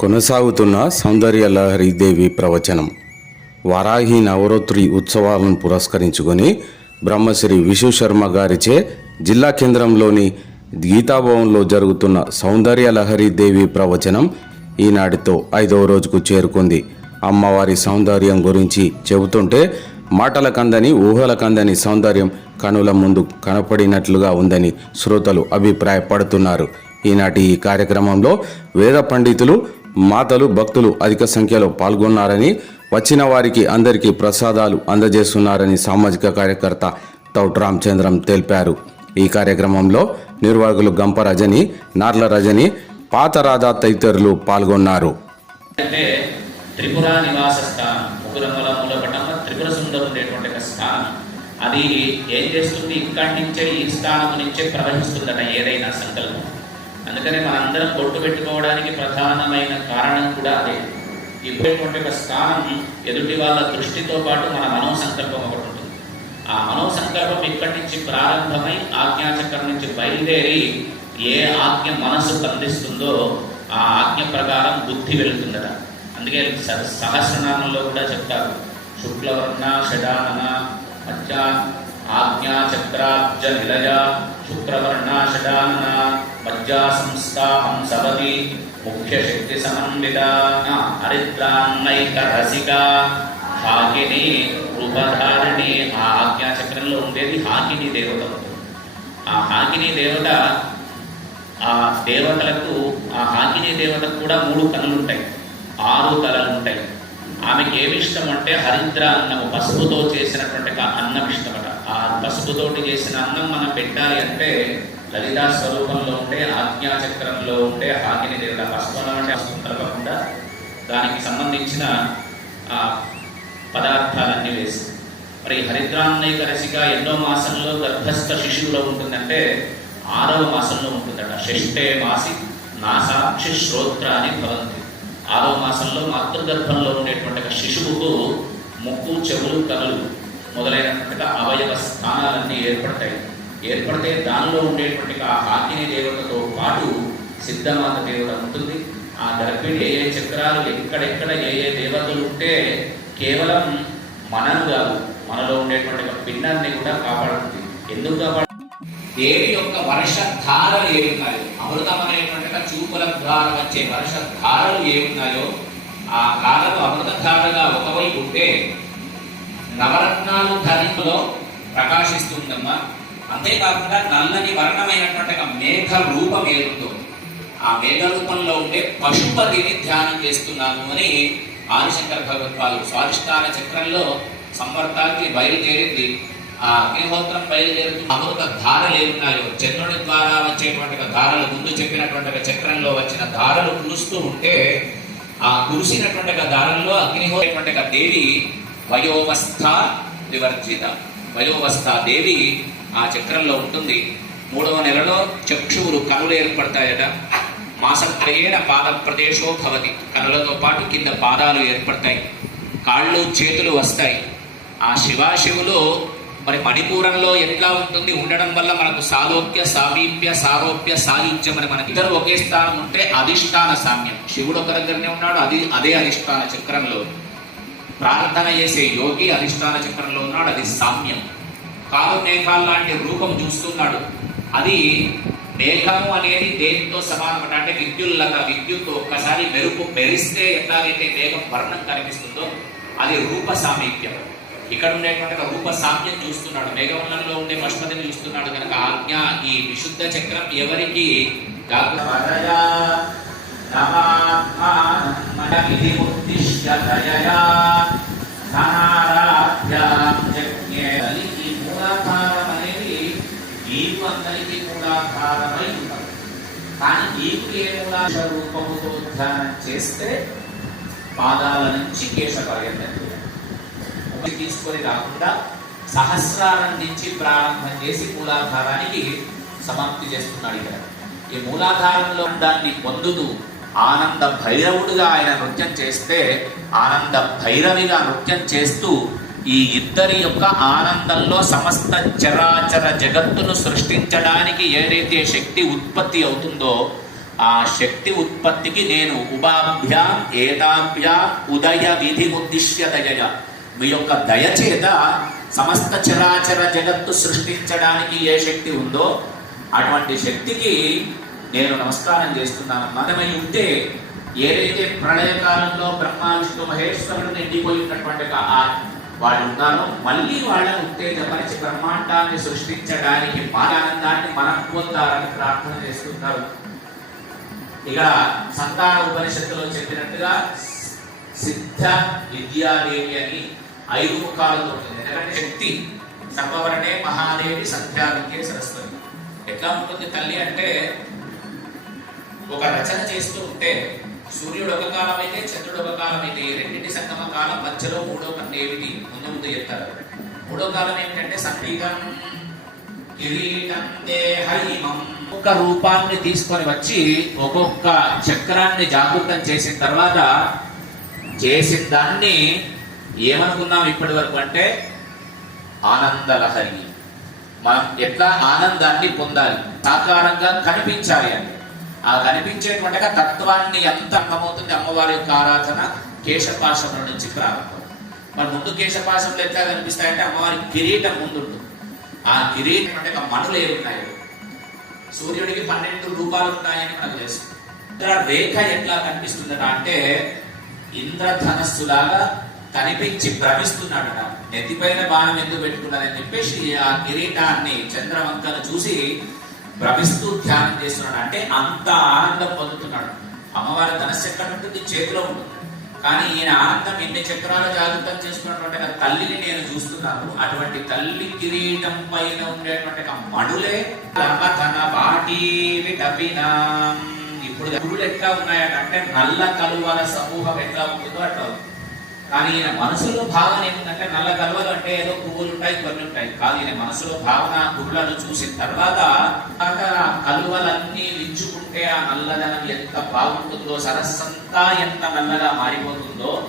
కొనసాగుతున్న సౌందర్య లహరి దేవి ప్రవచనం. వారాహి నవరాత్రి ఉత్సవాలను పురస్కరించుకొని బ్రహ్మశ్రీ విశ్వ శర్మ గారిచే జిల్లా కేంద్రంలోని గీతాభవన్లో జరుగుతున్న సౌందర్య లహరిదేవి ప్రవచనం ఈనాటితో ఐదవ రోజుకు చేరుకుంది. అమ్మవారి సౌందర్యం గురించి చెబుతుంటే మాటల కందని ఊహల కందని సౌందర్యం కనుల ముందు కనపడినట్లుగా ఉందని శ్రోతలు అభిప్రాయపడుతున్నారు. ఈనాటి ఈ కార్యక్రమంలో వేద పండితులు మాతలు భక్తులు అధిక సంఖ్యలో పాల్గొన్నారని వచ్చిన వారికి అందరికీ ప్రసాదాలు అందజేస్తున్నారని సామాజిక కార్యకర్త తౌట్ రామచంద్రం తెలిపారు. ఈ కార్యక్రమంలో నిర్వాహకులు గంప రజని నార్ల రజని పాతరాధా తదితరులు పాల్గొన్నారు. అంటే త్రిపుర నివాస స్థానం ముగ్గురంగుల మూలపటంలో త్రిపుర సుందరం ఉండేటువంటి ఒక స్థానం. అది ఏం చేస్తుంది? ఇక్కడి నుంచే ఈ స్థానం నుంచే ప్రవహిస్తుందట ఏదైనా సంకల్పం. అందుకనే మనందరం కొట్టు పెట్టుకోవడానికి ప్రధానమైన కారణం కూడా అదే. ఇవ్వటువంటి ఒక స్థానం ఎదుటి వాళ్ళ దృష్టితో పాటు మన మనోసంకల్పం ఒకటి ఉంటుంది. ఆ మనోసంకల్పం ఇక్కడి నుంచి ప్రారంభమై ఆజ్ఞాచక్రం నుంచి బయలుదేరి ఏ ఆజ్ఞ మనసు కందిస్తుందో ఆ ఆజ్ఞ ప్రకారం బుద్ధి వెళుతుందట. అందుకే స- సహస్రనామంలో కూడా చెప్తారు. శుక్లవర్ణ షడానన మధ్య ఆజ్ఞా చక్రాబ్జ నిలయ శుక్రవర్ణ షడానన మధ్య సంస్థాపం సవతి ముఖ్య శక్తి సమన్విత హరిద్రాన్నైక రసిక హాకిని రూపధారిణి ఆ ఆజ్ఞాచక్రంలో ఉండేది హాకిని దేవత ఆ హాకిని దేవత ఆ దేవతలకు ఆ హాకిని దేవతకు కూడా మూడు కనులు ఉంటాయి ఆరు తలలు ఉంటాయి ఆమెకి ఏమి ఇష్టం అంటే హరిద్ర అన్నము పసుపుతో చేసినటువంటి ఒక అన్నం ఇష్టమట ఆ పసుపుతోటి చేసిన అన్నం మనం పెట్టాలి అంటే లలితా స్వరూపంలో ఉంటే ఆజ్ఞాచక్రంలో ఉంటే హాకిని దేవత పసుపు అంటే తప్పకుండా దానికి సంబంధించిన ఆ పదార్థాలన్నీ వేసి మరి హరిద్రాన్నైక రసిక ఎన్నో మాసంలో గర్భస్థ శిశువులో ఉంటుందంటే ఆరవ మాసంలో ఉంటుందట. షష్ఠే మాసి నాసాక్షి శ్రోత్ర అని భవంతి. ఆరవ మాసంలో మాతృగర్భంలో ఉండేటువంటి ఒక శిశువుకు ముక్కు చెవులు కనులు మొదలైనటువంటి అవయవ స్థానాలన్నీ ఏర్పడతాయి. ఏర్పడితే దానిలో ఉండేటువంటి ఆ హాకిని దేవతతో పాటు సిద్ధమాత దేవత ఉంటుంది. ఆ గర్భిణి ఏ ఏ చక్రాలు ఎక్కడెక్కడ ఏ ఏ దేవతలు ఉంటే కేవలం మనను కాదు మనలో ఉండేటువంటి పిండాన్ని కూడా కాపాడుతుంది. ఎందుకు కాపాడు? దేవి యొక్క వర్ష ధారలు ఏమున్నాయో అమృతం అనేటువంటి చూపుల ద్వారా వచ్చే వర్ష ధారలు ఏమున్నాయో ఆ కాలము అమృత ధారగా ఒకవైపు ఉంటే నవరత్నాలు ధరింపులో ప్రకాశిస్తుందమ్మా. అంతేకాకుండా నల్లని వర్ణమైనటువంటి మేఘ రూపం ఏరుందో ఆ మేఘ రూపంలో ఉండే పశుపతిని ధ్యానం చేస్తున్నాను అని ఆదిశంకర భగవత్పాలు స్వాధిష్టాన చక్రంలో సంవర్తానికి బయలుదేరింది. ఆ అగ్నిహోత్రం బయలుదేరుతున్న అమృత ధారలు ఏమున్నాయో చంద్రుడి ద్వారా వచ్చేటువంటి ధారలు ముందు చెప్పినటువంటి చక్రంలో వచ్చిన ధారలు కురుస్తూ ఉంటే ఆ కురిసినటువంటి ధారల్లో దారంలో అగ్నిహోత్రటువంటి దేవి వయోవస్థ వివర్జిత. వయోవస్థ దేవి ఆ చక్రంలో ఉంటుంది. మూడవ నెలలో చక్షువులు కనులు ఏర్పడతాయట. మాసత్రయేణ పాద ప్రదేశో భవతి. కనులతో పాటు కింద పాదాలు ఏర్పడతాయి. కాళ్ళు చేతులు వస్తాయి. ఆ శివాశివులు మరి మణిపూరంలో ఎట్లా ఉంటుంది? ఉండడం వల్ల మనకు సాలోక్య సామీప్య సారోప్య సాయుధ్యం అని మనకి ఇద్దరు ఒకే స్థానం ఉంటే అధిష్టాన సామ్యం. శివుడు ఒక దగ్గరనే ఉన్నాడు అది అదే అధిష్టాన చక్రంలో. ప్రార్థన చేసే యోగి అధిష్టాన చక్రంలో ఉన్నాడు అది సామ్యం. కారు మేఘాలు లాంటి రూపం చూస్తున్నాడు. అది మేఘము అనేది దేనితో సమానం అంటే విద్యుల్లత విద్యుత్ ఒక్కసారి మెరుపు మెరిస్తే ఎట్లాగైతే మేఘం వర్ణం కనిపిస్తుందో అది రూప సామీప్యం. ఇక్కడ ఉండేటువంటి ఒక రూప సామ్యం చూస్తున్నాడు. మేఘవర్ణంలో ఉండే పశుపతిని చూస్తున్నాడు కనుక ఆజ్ఞ ఈ విశుద్ధ చక్రం ఎవరికి? గాకు- మూలాధారం అనేది జీవు అందరికీ మూలాధారమై ఉంటుంది. కానీ జీవుడు ఏ మూలాధార రూపముతో ధ్యానం చేస్తే పాదాల నుంచి కేశ పర్యంతం తీసుకొని రాకుండా సహస్రారం నుంచి ప్రారంభం చేసి మూలాధారానికి సమాప్తి చేస్తున్నాడు ఇక్కడ. ఈ మూలాధారంలో దాన్ని పొందుతూ ఆనంద భైరవుడుగా ఆయన నృత్యం చేస్తే ఆనంద భైరవిగా నృత్యం చేస్తూ ఈ ఇద్దరి యొక్క ఆనందంలో సమస్త చరాచర జగత్తును సృష్టించడానికి ఏదైతే శక్తి ఉత్పత్తి అవుతుందో ఆ శక్తి ఉత్పత్తికి నేను ఉపాభ్యాం ఏతాభ్యాం ఉదయ విధి ఉద్దిశ్య దయగా మీ యొక్క దయచేత సమస్త చరాచర జగత్తు సృష్టించడానికి ఏ శక్తి ఉందో అటువంటి శక్తికి నేను నమస్కారం చేస్తున్నాను. మనమై ఉంటే ఏదైతే ప్రళయకాలంలో బ్రహ్మ విష్ణు మహేశ్వరుడు నిండిపోయి ఉన్నటువంటి ఒక ఆ వాళ్ళు మళ్ళీ వాళ్ళని ఉత్తేజపరిచి బ్రహ్మాండాన్ని సృష్టించడానికి మన ఆనందాన్ని మనం పొందాలని ప్రార్థన చేస్తున్నారు ఇక సంతాన ఉపనిషత్తులో చెప్పినట్టుగా సిద్ధ విద్యాదేవి అని ఐదు ముఖాలతో ఉంటుంది ఎందుకంటే శక్తి సర్వవర్ణే మహాదేవి సంధ్యా సరస్వతి. ఎట్లా ఉంటుంది తల్లి అంటే ఒక రచన చేస్తూ ఉంటే సూర్యుడు ఒక కాలం అయితే చంద్రుడు ఒక కాలం అయితే ఈ రెండింటి సంగమ కాలం మధ్యలో మూడో కన్ను ఏమిటి? ముందు ముందు చెప్తారు. మూడో కాలం ఏమిటంటే సంగీతం కిరీటం దేహైమం. ఒక్క రూపాన్ని తీసుకొని వచ్చి ఒక్కొక్క చక్రాన్ని జాగృతం చేసిన తర్వాత చేసిన దాన్ని ఏమనుకున్నాం ఇప్పటి వరకు అంటే ఆనందలహరి. మనం ఎట్లా ఆనందాన్ని పొందాలి? సాకారంగా కనిపించాలి అంటే. ఆ కనిపించేటువంటి తత్వాన్ని ఎంత అర్థమవుతుంది అమ్మవారి యొక్క ఆరాధన కేశపాశముల నుంచి ప్రారంభం. మరి ముందు కేశపాశములు ఎట్లా కనిపిస్తాయంటే అమ్మవారి కిరీటం ముందు ఆ కిరీటం అంటే ఒక ఉన్నాయి? సూర్యుడికి పన్నెండు రూపాలు ఉన్నాయని మనకు తెలుసు. ఇక్కడ రేఖ ఎట్లా కనిపిస్తుందట అంటే ఇంద్రధనస్సులాగా కనిపించి భ్రమిస్తున్నాడట. నెత్తిపైన బాణం ఎందుకు పెట్టుకున్నాడని చెప్పేసి ఆ కిరీటాన్ని చంద్రవంకను చూసి భ్రమిస్తూ ధ్యానం చేస్తున్నాడు. అంటే అంత ఆనందం పొందుతున్నాడు. అమ్మవారి ధనస్సు ఎక్కడ ఉంటుంది? చేతిలో ఉంటుంది. కానీ ఈయన ఆనందం ఎన్ని చక్రాలు జాగృతం చేసుకున్నటువంటి తల్లిని నేను చూస్తున్నాను. అటువంటి తల్లి కిరీటం పైన ఉండేటువంటి మడులే మణులే తన బాటి ఇప్పుడు గురులు ఎట్లా ఉన్నాయట? అంటే నల్ల కలువల సమూహం ఎట్లా ఉంటుందో అట్లా ఉంది. కానీ ఈయన మనసులో భావన ఏంటంటే నల్ల కలువలు అంటే ఏదో పువ్వులు ఉంటాయి కొన్ని ఉంటాయి కాదు ఈయన మనసులో భావన గురులను చూసిన తర్వాత కలువలన్నీ వించుకుంటే ఆ నల్లదనం ఎంత బాగుంటుందో సరస్సంతా ఎంత నల్లగా మారిపోతుందో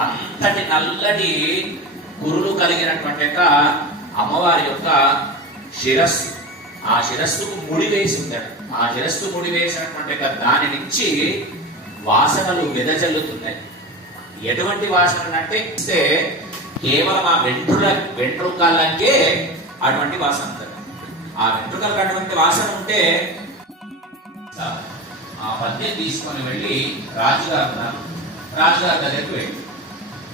అంతటి నల్లటి గురులు కలిగినటువంటి యొక్క అమ్మవారి యొక్క శిరస్సు. ఆ శిరస్సుకు ముడి వేసి ఆ శిరస్సు ముడివేసినటువంటి యొక్క దాని నుంచి వాసనలు వెదజల్లుతున్నాయి. ఎటువంటి వాసన అంటే ఇస్తే కేవలం ఆ వెంట్రుల వెంట్రుకాలకే అటువంటి వాసన ఉంటుంది. ఆ వెంట్రుకలకు అటువంటి వాసన ఉంటే ఆ పద్యం తీసుకొని వెళ్ళి రాజుగారు రాజుగారి దగ్గరికి వెళ్ళి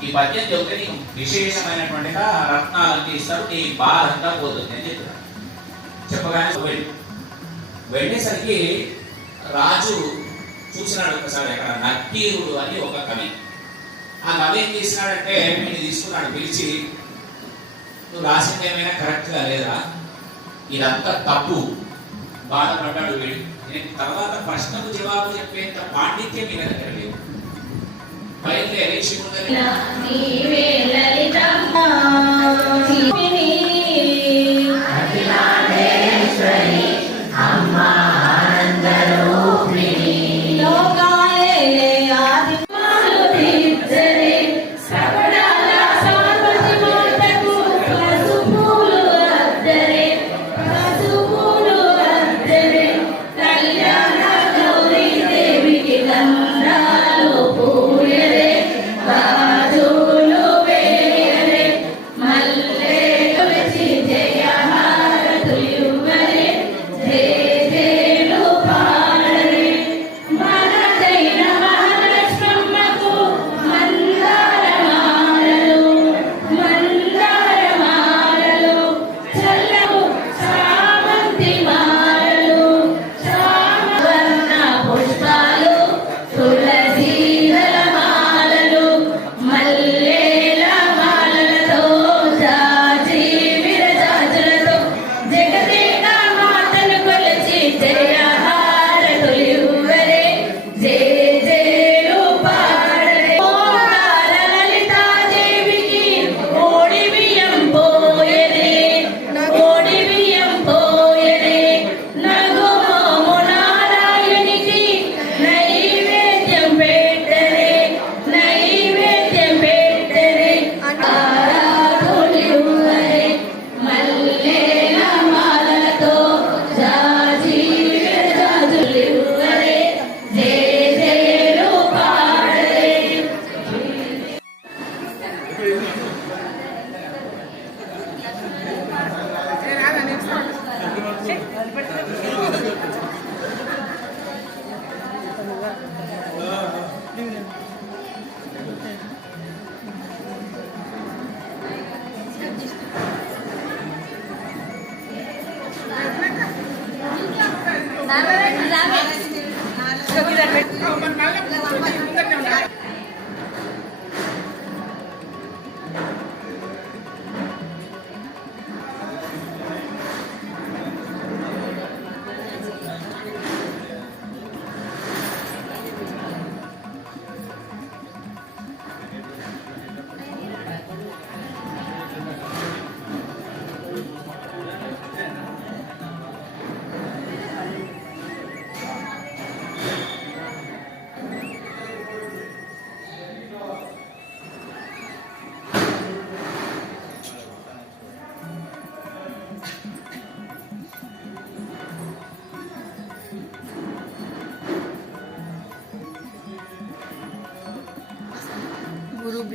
ఈ పద్యం చెబితే నీకు విశేషమైనటువంటి రత్నాలన్నీ ఇస్తారు నీ బాధంతా పోతుంది అని చెప్పారు. చెప్పగానే వెళ్ళి వెళ్ళేసరికి రాజు చూసినాడు ఒకసారి అక్కడ నక్కీరుడు అని ఒక కవి. ఆ కవి ఏం చేసినాడంటే నేను తీసుకున్నాడు పిలిచి నువ్వు రాసింది ఏమైనా కరెక్ట్గా లేదా? ఇదంతా తప్పు. బాధపడ్డాడు వీడు. నేను తర్వాత ప్రశ్నకు జవాబు చెప్పేంత పాండిత్యం మీ దగ్గర లేదు. బయలుదేరి శివుడి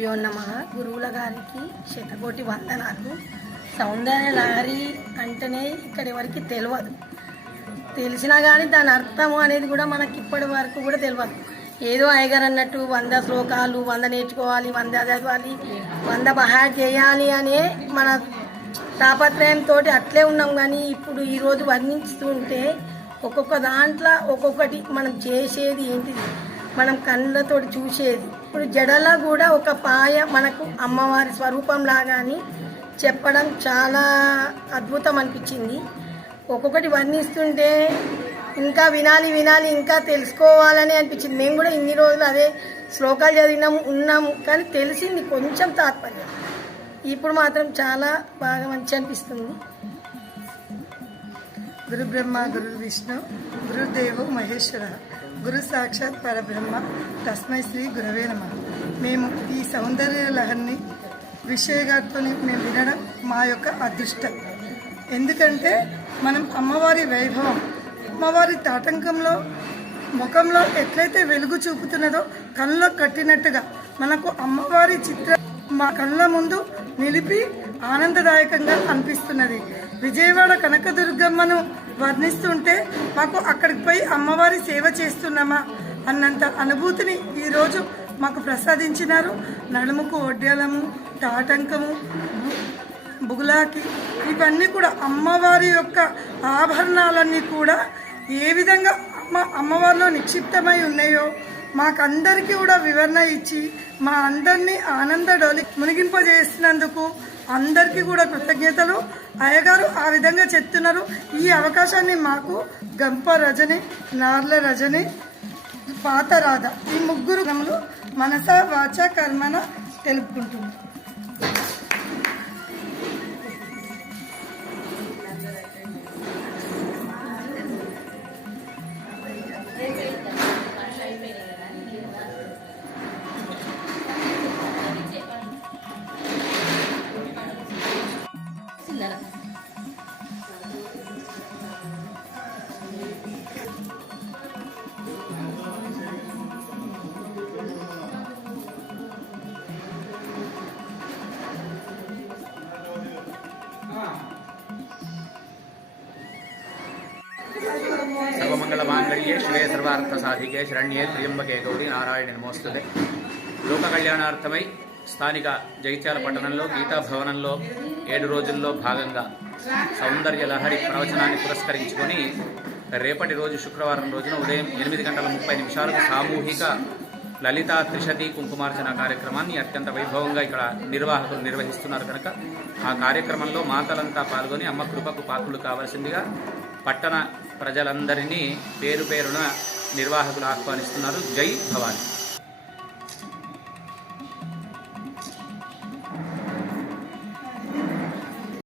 గురుభ్యో నమ. గురువుల గారికి శతకోటి వందనాలు. సౌందర్య లహరి అంటేనే ఇక్కడ ఎవరికి తెలియదు తెలిసినా కానీ దాని అర్థము అనేది కూడా మనకి ఇప్పటి వరకు కూడా తెలియదు ఏదో అయ్యగారు అన్నట్టు వంద శ్లోకాలు వంద నేర్చుకోవాలి వంద చదవాలి వంద బహా చేయాలి అనే మన తాపత్రయంతో అట్లే ఉన్నాం కానీ ఇప్పుడు ఈరోజు వర్ణిస్తుంటే ఒక్కొక్క దాంట్లో ఒక్కొక్కటి మనం చేసేది ఏంటిది? మనం కళ్ళతో చూసేది ఇప్పుడు జడలో కూడా ఒక పాయ మనకు అమ్మవారి స్వరూపం లాగాని చెప్పడం చాలా అద్భుతం అనిపించింది. ఒక్కొక్కటి వర్ణిస్తుంటే ఇంకా వినాలి వినాలి ఇంకా తెలుసుకోవాలని అనిపించింది. మేము కూడా ఇన్ని రోజులు అదే శ్లోకాలు చదివినాము ఉన్నాము కానీ తెలిసింది కొంచెం తాత్పర్యం. ఇప్పుడు మాత్రం చాలా బాగా మంచి అనిపిస్తుంది. గురు బ్రహ్మ గురు విష్ణు గురుదేవు మహేశ్వర. గురు సాక్షాత్ పరబ్రహ్మ. తస్మై శ్రీ గురవే నమ. మేము ఈ సౌందర్య లహరిని విషయ గారితో మేము వినడం మా యొక్క అదృష్టం. ఎందుకంటే మనం అమ్మవారి వైభవం అమ్మవారి తాటంకంలో ముఖంలో ఎట్లయితే వెలుగు చూపుతున్నదో కళ్ళలో కట్టినట్టుగా మనకు అమ్మవారి చిత్ర మా కళ్ళ ముందు నిలిపి ఆనందదాయకంగా అనిపిస్తున్నది విజయవాడ కనకదుర్గమ్మను వర్ణిస్తుంటే మాకు అక్కడికి పోయి అమ్మవారి సేవ చేస్తున్నామా అన్నంత అనుభూతిని ఈరోజు మాకు ప్రసాదించినారు. నడుముకు ఒడ్యాలము తాటంకము బుగులాకి ఇవన్నీ కూడా అమ్మవారి యొక్క ఆభరణాలన్నీ కూడా ఏ విధంగా అమ్మ అమ్మవారిలో నిక్షిప్తమై ఉన్నాయో మాకందరికీ కూడా వివరణ ఇచ్చి మా అందరినీ ఆనంద డోలి మునిగింపజేసినందుకు అందరికీ కూడా కృతజ్ఞతలు. అయ్యగారు ఆ విధంగా చెప్తున్నారు. ఈ అవకాశాన్ని మాకు గంప రజని నార్ల రజని పాత రాధ ఈ ముగ్గురు గములు మనస వాచ కర్మన తెలుపుకుంటున్నారు. సర్వమంగళమాంగళ్యే శివే సర్వార్థసాధికే శరణ్యే త్రియంబకే గౌరి నారాయణ నమోస్తుతే. లోక కళ్యాణార్థమై స్థానిక జగిత్యాల పట్టణంలో గీతా భవనంలో ఏడు రోజుల్లో భాగంగా సౌందర్య లహరి ప్రవచనాన్ని పురస్కరించుకొని రేపటి రోజు శుక్రవారం రోజున ఉదయం ఎనిమిది గంటల ముప్పై నిమిషాలకు సామూహిక లలితా త్రిషతి కుంకుమార్చన కార్యక్రమాన్ని అత్యంత వైభవంగా ఇక్కడ నిర్వాహకులు నిర్వహిస్తున్నారు కనుక ఆ కార్యక్రమంలో మాతలంతా పాల్గొని అమ్మ కృపకు పాత్రులు కావాల్సిందిగా పట్టణ ప్రజలందరినీ పేరు పేరున నిర్వాహకులు ఆహ్వానిస్తున్నారు. జై భవానీ.